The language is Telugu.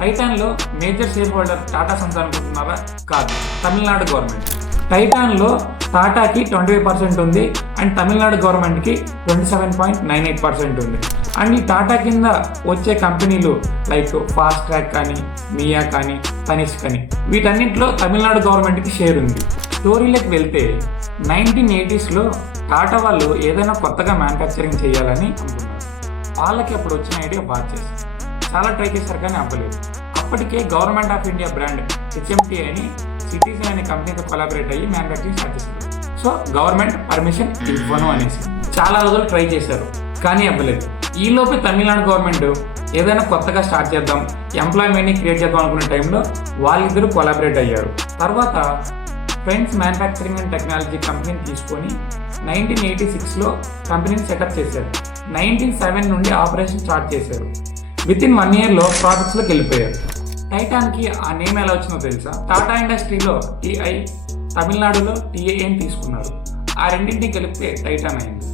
టైటాన్లో major share holder Tata Sons అనుకుంటున్నారా? కాదు, తమిళనాడు గవర్నమెంట్. టైటాన్లో టాటాకి 25% ఉంది అండ్ తమిళనాడు గవర్నమెంట్కి 27.98% ఉంది. అండ్ ఈ టాటా కింద వచ్చే కంపెనీలు లైక్ ఫాస్ట్ ట్రాక్ కానీ, మియా కానీ, తనిష్క్ కానీ, వీటన్నింటిలో తమిళనాడు గవర్నమెంట్కి షేర్ ఉంది. స్టోరీలోకి వెళ్తే 1980sలో టాటా వాళ్ళు ఏదైనా కొత్తగా మ్యానుఫ్యాక్చరింగ్ చేయాలని అనుకున్నారు. వాళ్ళకి అప్పుడు వచ్చిన ఐడియా వాచెస్. చాలా ట్రై చేశారు కానీ అవ్వలేదు. అప్పటికే government of India brand HMT అని సిటిజన్ అనే కంపెనీతో కొలాబరేట్ అయ్యి మ్యానుఫ్యాక్చరింగ్ స్టార్ట్ చేశారు. సో గవర్నమెంట్ పర్మిషన్ ఇవ్వను అనేసి చాలా రోజులు ట్రై చేశారు కానీ అవ్వలేదు. ఈలోపు తమిళనాడు గవర్నమెంట్ ఏదైనా కొత్తగా స్టార్ట్ చేద్దాం, ఎంప్లాయ్మెంట్ని క్రియేట్ చేద్దాం అనుకునే టైంలో వాళ్ళిద్దరూ కొలాబరేట్ అయ్యారు. తర్వాత ఫ్రెండ్స్ మ్యానుఫ్యాక్చరింగ్ అండ్ టెక్నాలజీ కంపెనీని తీసుకొని 1986లో కంపెనీని సెటప్ చేశారు. 1997 నుండి ఆపరేషన్ స్టార్ట్ చేశారు. వితిన్ 1 yearలో ప్రాఫిట్స్లోకి వెళ్ళిపోయారు. టైటాన్కి ఆ నేమ్ ఎలా వచ్చిందో తెలుసా? టాటా ఇండస్ట్రీలో TI, తమిళనాడులో TAN తీసుకున్నారు. ఆ రెండింటిని కలిపితే టైటాన్ అయింది.